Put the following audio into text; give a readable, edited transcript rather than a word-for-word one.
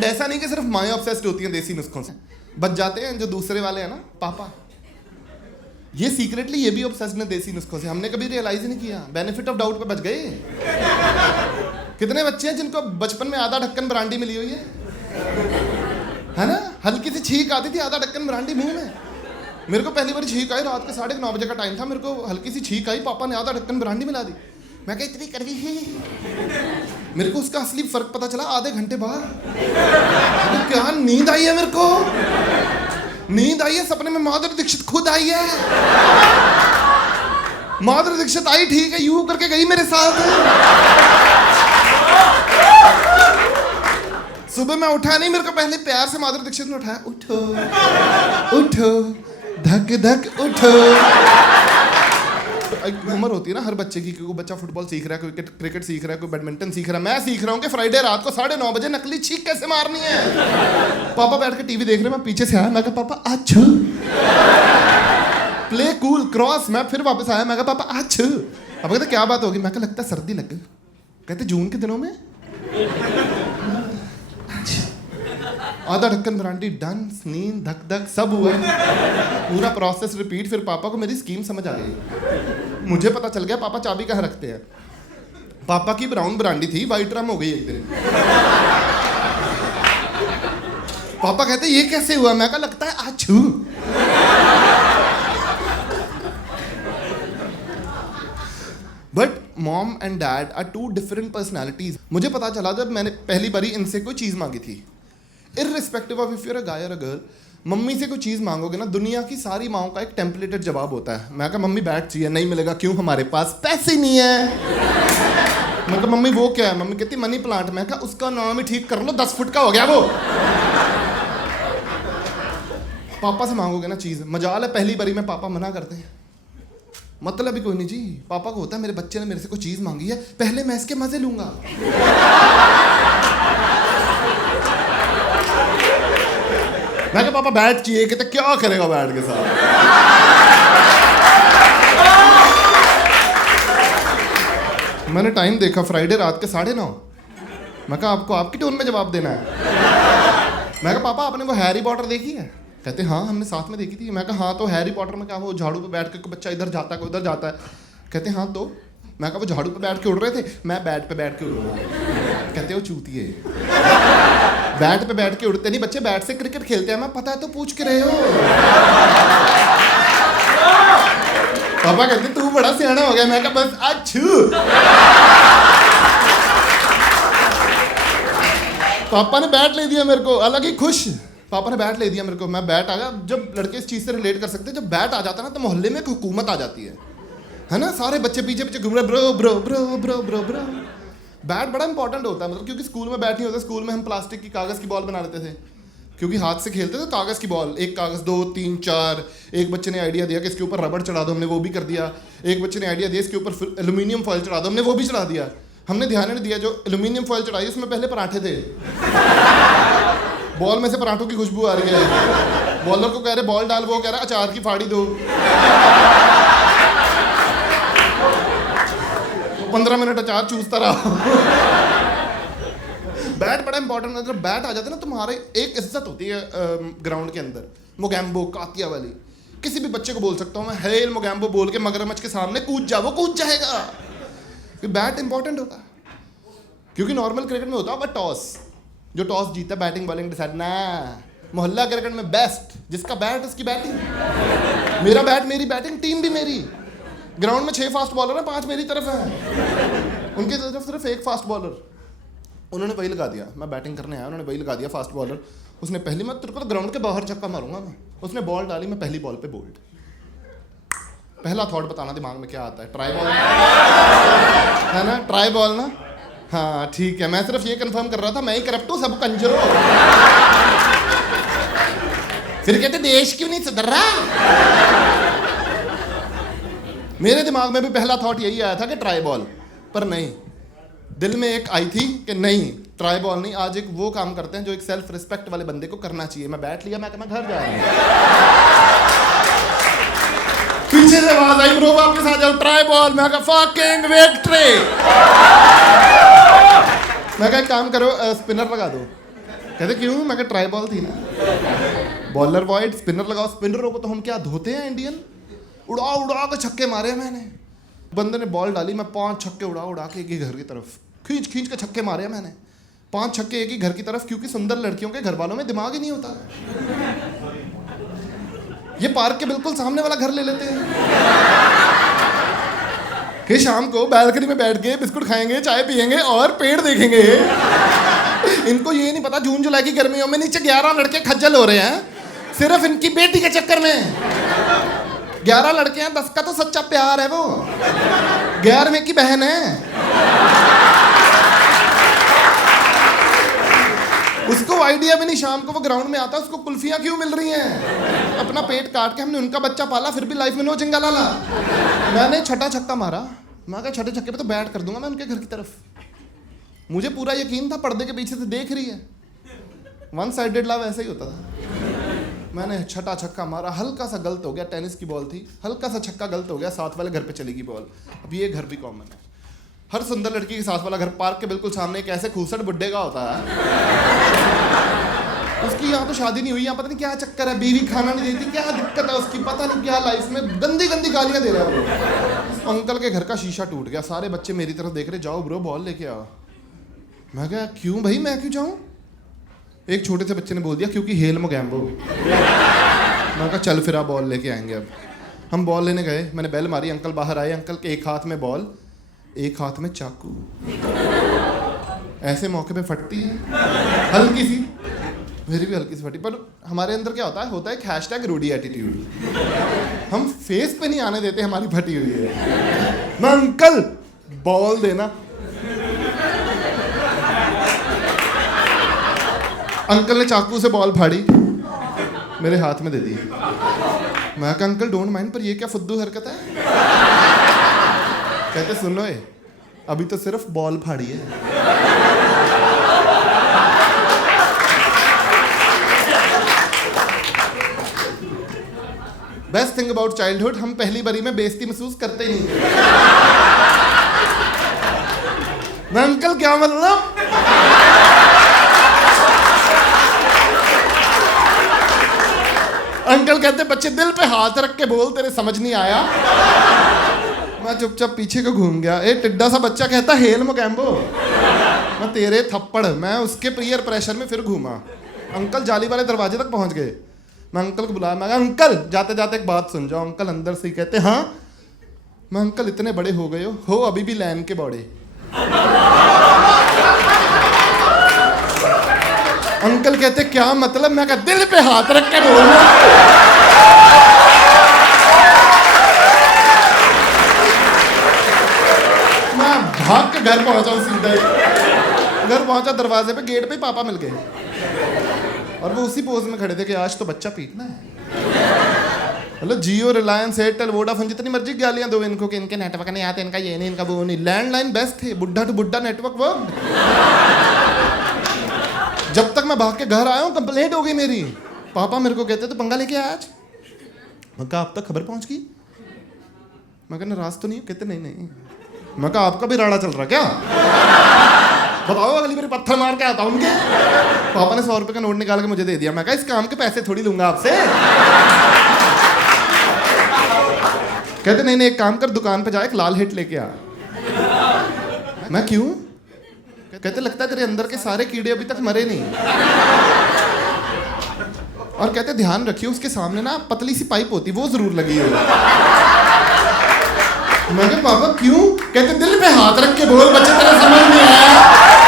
And ऐसा नहीं कि सिर्फ माएँ ऑब्सेस्ड होती हैं देसी नुस्खों से, बच जाते हैं जो दूसरे वाले हैं ना पापा, ये सीक्रेटली ये भी ऑब्सेस्ड है देसी नुस्खों से। हमने कभी रियलाइज ही नहीं किया, बेनिफिट ऑफ डाउट पे बच गए। कितने बच्चे हैं जिनको बचपन में आधा ढक्कन ब्रांडी मिली हुई है ना? हल्की सी छींक आती थी, आधा ढक्कन ब्रांडी मुंह में। मेरे को पहली बार छींक आई, रात के 9:30 बजे का टाइम था, मेरे को हल्की सी छींक आई, पापा ने आधा ढक्कन ब्रांडी मिला दी। मैं कहा इतनी कड़वी है। मेरे को उसका असली फर्क पता चला आधे घंटे बाद। क्या नींद आई है मेरे को, नींद आई है, सपने में माधुरी दीक्षित खुद आई है। माधुरी दीक्षित आई, ठीक है, यूं करके गई मेरे साथ। सुबह मैं उठा नहीं, मेरे को पहले प्यार से माधुरी दीक्षित ने उठाया, उठो उठो धक धक उठो। एक उम्र होती है ना हर बच्चे की, कोई बच्चा फुटबॉल सीख रहा है, कोई क्रिकेट सीख रहा है, कोई बैडमिंटन सीख रहा है। मैं सीख रहा हूँ कि फ्राइडे रात को 9:30 बजे नकली छींक कैसे मारनी है। पापा बैठ के टीवी देख रहे हैं, मैं पीछे से आया, मैं कहा पापा अच्छा प्ले कूल क्रॉस। मैं फिर वापस आया, मैं कहा पापा अच्छा। अब कहते क्या बात होगी, मैं कहा लगता सर्दी लग गई। कहते जून के दिनों में। आधा ढक्कन ब्रांडी डन, नींद धक धक सब हुआ, पूरा प्रोसेस रिपीट। फिर पापा को मेरी स्कीम समझ आ गई, मुझे पता चल गया पापा चाबी कहाँ रखते हैं। पापा की ब्राउन ब्रांडी थी, वाइट रम हो गई एक दिन। पापा कहते ये कैसे हुआ, मैं कहा लगता है आछू। But mom and dad are two different personalities. मुझे पता चला जब मैंने पहली बारी इनसे कोई चीज मांगी थी, irrespective of if you are a guy और अ गर्ल, मम्मी से कोई चीज़ मांगोगे ना, दुनिया की सारी माओं का एक टेम्पलेटेड जवाब होता है। मैं कहा मम्मी बैट चाहिए, नहीं मिलेगा, क्यों, हमारे पास पैसे नहीं है। मैं कहा मम्मी वो क्या है, मम्मी कहती मनी प्लांट। मैं कहा उसका नाम ही ठीक कर लो, 10 फुट का हो गया वो। पापा से मांगोगे ना चीज़, मजाल है पहली बारी में पापा मना करते हैं, मतलब भी कोई नहीं जी। पापा को होता है मेरे बच्चे ने मेरे से कोई चीज़ मांगी है, पहले मैं इसके मजे लूंगा। मैं कहा पापा बैट चाहिए, कहते क्या करेगा बैट के साथ। मैंने टाइम देखा, फ्राइडे रात के 9:30। मैं कहा आपको आपकी टोन में जवाब देना है। मैं कहा पापा आपने वो हैरी पॉटर देखी है? कहते हाँ हमने साथ में देखी थी। मैं कहा हाँ तो हैरी पॉटर में क्या वो झाड़ू पे बैठ के बच्चा इधर जाता है कोई उधर जाता है? कहते हाँ तो। मैं कहा वो झाड़ू पे बैठ के उड़ रहे थे, मैं बैट पे बैठ के उड़ रहा हूँ। कहते हो चूतिए, बैट पे बैठ के उड़ते नहीं बच्चे, बैट से क्रिकेट खेलते हैं। मैं पता है तो पूछ के रहे हो। पापा कहते तू बड़ा सियाना हो गया। मैं कहा बस अच्छू। पापा ने बैट ले दिया मेरे को, अलग ही खुश। पापा ने बैट ले दिया मेरे को, मैं बैट आ गया। जब लड़के इस चीज से रिलेट कर सकते हैं, जब बैट आ जाता है ना तो मोहल्ले में एक हुकूमत आ जाती है ना? सारे बच्चे पीछे पीछे घूम रहे, bro bro bro bro bro bro. Bat बड़ा इंपॉर्टेंट होता है, मतलब क्योंकि स्कूल में बैट नहीं होता। स्कूल में हम प्लास्टिक की कागज़ की बॉल बना लेते थे, क्योंकि हाथ से खेलते थे। कागज़ की बॉल, एक कागज़ 2 3 4। एक बच्चे ने आइडिया दिया कि इसके ऊपर रबड़ चढ़ा दो, हमने वो भी कर दिया। एक बच्चे ने आइडिया दिया इसके ऊपर एल्यूमिनियम फॉइल चढ़ा दो, हमने वो भी चढ़ा दिया। हमने ध्यान नहीं दिया जो एल्यूमिनियम फॉइल चढ़ाई उसमें पहले पराठे थे। बॉल में से पराठों की खुशबू आ रही है। बॉलर को कह रहे बॉल डाल, वो कह रहा अचार की फाड़ी दो। 15 मिनट अचार चूसता रहा। बैट बड़ा इंपॉर्टेंट है। जब बैट आ जाता है ना तुम्हारे एक इज्जत होती है ग्राउंड के अंदर। मोगैम्बो कातिया वाली, किसी भी बच्चे को बोल सकता हूँ मैं, हेल मोगैम्बो बोल के मगरमच्छ के सामने कूद जा, वो कूद जाएगा। बैट इंपॉर्टेंट होता है, क्योंकि नॉर्मल क्रिकेट में होता है बट टॉस, जो टॉस जीता बैटिंग बॉलिंग डिसाइड ना। मोहल्ला क्रिकेट में बेस्ट, जिसका बैट उसकी बैटिंग। मेरा बैट मेरी बैटिंग, टीम भी मेरी। ग्राउंड में 6 फास्ट बॉलर हैं, 5 मेरी तरफ हैं, उनकी तरफ सिर्फ एक फास्ट बॉलर। उन्होंने वही लगा दिया, मैं बैटिंग करने आया, उन्होंने वही लगा दिया फास्ट बॉलर। उसने पहली, मैं तेरे को तो ग्राउंड के बाहर छक्का मारूंगा मैं। उसने बॉल डाली, मैं पहली बॉल पे बोल्ड। पहला थॉट बताना दिमाग में क्या आता है, ट्राई बॉल है ना? ट्राई बॉल ना? हाँ ठीक है, मैं सिर्फ ये कंफर्म कर रहा था मैं ही करप्ट हूँ, सब कंजरो। फिर कहते देश क्यों नहीं सुधर रहा। मेरे दिमाग में भी पहला थॉट यही आया था कि ट्राई बॉल, पर नहीं, दिल में एक आई थी कि नहीं ट्राई बॉल नहीं, आज एक वो काम करते हैं जो एक सेल्फ रिस्पेक्ट वाले बंदे को करना चाहिए। मैं बैठ लिया, मैं घर जा रहा हूँ। पीछे से आवाज आई ब्रो वापस आ जाओ, ट्राई बॉल। मैं कहा फकिंग विक्ट्री। मैं कहा एक काम करो, स्पिनर लगा दो। कहते क्यों? मैं कहा ट्राई बॉल थी ना। बॉलर वॉइड, स्पिनर लगाओ। स्पिनरों को तो हम क्या धोते हैं इंडियन, उड़ा उड़ा के छक्के मारे मैंने। बंदे ने बॉल डाली, मैं 5 छक्के उड़ा उड़ा के एक ही घर की तरफ खींच खींच के छक्के मारे मैंने। 5 छक्के एक ही घर की तरफ, क्योंकि सुंदर लड़कियों के घर वालों में दिमाग ही नहीं होता। ये पार्क के बिल्कुल सामने वाला घर ले लेते हैं कि शाम को बैल्कनी में बैठ के बिस्कुट खाएंगे, चाय पियेंगे और पेड़ देखेंगे। इनको ये नहीं पता जून जुलाई की गर्मियों में नीचे 11 लड़के खज्जल हो रहे हैं सिर्फ इनकी बेटी के चक्कर में। 11 लड़के हैं, 10 का तो सच्चा प्यार है, वो 11वें की बहन है। उसको आइडिया भी नहीं शाम को वो ग्राउंड में आता उसको कुल्फियां क्यों मिल रही हैं। अपना पेट काट के हमने उनका बच्चा पाला, फिर भी लाइफ में नो चिंगा लाला। मैंने छठा छक्का मारा, मैं कहा छठे छक्के पे तो बैट कर दूंगा मैं उनके घर की तरफ। मुझे पूरा यकीन था पर्दे के पीछे से देख रही है। 1 साइडेड लव ऐसे ही होता था। मैंने छठा छक्का मारा, हल्का सा गलत हो गया, टेनिस की बॉल थी, हल्का सा छक्का गलत हो गया, साथ वाले घर पे चली गई बॉल। अब ये घर भी कॉमन है, हर सुंदर लड़की के साथ वाला घर पार्क के बिल्कुल सामने एक ऐसे खूसट बुड्ढे का होता है। उसकी यहाँ तो शादी नहीं हुई, यहाँ पता नहीं क्या चक्कर है, बीवी खाना नहीं देती, क्या दिक्कत है उसकी, पता नहीं क्या लाइफ में गंदी गंदी गालियाँ दे रहा है वो। अंकल के घर का शीशा टूट गया, सारे बच्चे मेरी तरफ देख रहे, जाओ ब्रो बॉल लेके आओ। मैं कहा क्यों भाई, मैं क्यों जाऊँ? एक छोटे से बच्चे ने बोल दिया क्योंकि हेल मोगैम्बो। मैं कहा चल फिर बॉल लेके आएंगे। अब हम बॉल लेने गए, मैंने बेल मारी, अंकल बाहर आए। अंकल के एक हाथ में बॉल, एक हाथ में चाकू। ऐसे मौके पे फटती है हल्की सी, मेरी भी हल्की सी फटी। पर हमारे अंदर क्या होता है एक हैशटैग रूडी एटीट्यूड। हम फेस पे नहीं आने देते हमारी फटी हुई है। मैं अंकल बॉल देना। अंकल ने चाकू से बॉल फाड़ी, मेरे हाथ में दे दी। मैं कहा अंकल डोंट माइंड, पर ये क्या फुद्दू हरकत है? कहते सुनो अभी तो सिर्फ बॉल फाड़ी है। बेस्ट थिंग अबाउट चाइल्डहुड, हम पहली बारी में बेइज्जती महसूस करते ही नहीं। मैं अंकल क्या मतलब? अंकल कहते बच्चे दिल पे हाथ रख के बोल, तेरे समझ नहीं आया। मैं चुपचाप पीछे को घूम गया। ए टिड्डा सा बच्चा कहता हेल मोगैम्बो। मैं तेरे थप्पड़, मैं उसके पीयर प्रेशर में फिर घूमा। अंकल जाली वाले दरवाजे तक पहुंच गए। मैं अंकल को बुलाया, मैं कहा अंकल जाते जाते एक बात सुन जाओ। अंकल अंदर से ही कहते हाँ। मैं अंकल इतने बड़े हो गए हो अभी भी लैन के बॉडी। अंकल कहते क्या मतलब? मैं कहा दिल पे हाथ रख के बोलना। मैं भाग के घर पहुंचा, सीधा घर पहुंचा, दरवाजे पे गेट पे पापा मिल गए और वो उसी पोज में खड़े थे कि आज तो बच्चा पीटना है। मतलब जियो, रिलायंस, एयरटेल, वोडाफोन जितनी मर्जी गालियां दो इनको कि इनके नेटवर्क नहीं आते, इनका ये नहीं, इनका वो नहीं। लैंडलाइन बेस्ट थे, बुड्ढा टू बुड्ढा नेटवर्क वर्क। जब तक मैं भाग के घर आया हूँ कंप्लेंट हो गई मेरी। पापा मेरे को कहते तो पंगा लेके आया आज। मैं कहा आप तक खबर पहुंच गई? मैं कहा नाराज तो नहीं? कहते नहीं। मैं कहा आपका भी राड़ा चल रहा क्या? बताओ अगली बार पत्थर मार के आता हूँ उनके। पापा ने 100 रुपए का नोट निकाल के मुझे दे दिया। मैं कहा इस काम के पैसे थोड़ी लूंगा आपसे। कहते नहीं एक काम कर, दुकान पे जा एक लाल हिट लेके आ। मैं क्यों? कहते लगता है तेरे अंदर के सारे कीड़े अभी तक मरे नहीं। और कहते ध्यान रखिए उसके सामने ना पतली सी पाइप होती वो जरूर लगी हो। मैं कहा पापा क्यों? कहते दिल पे हाथ रख के बोल, बच्चे तेरा समझ नहीं आया।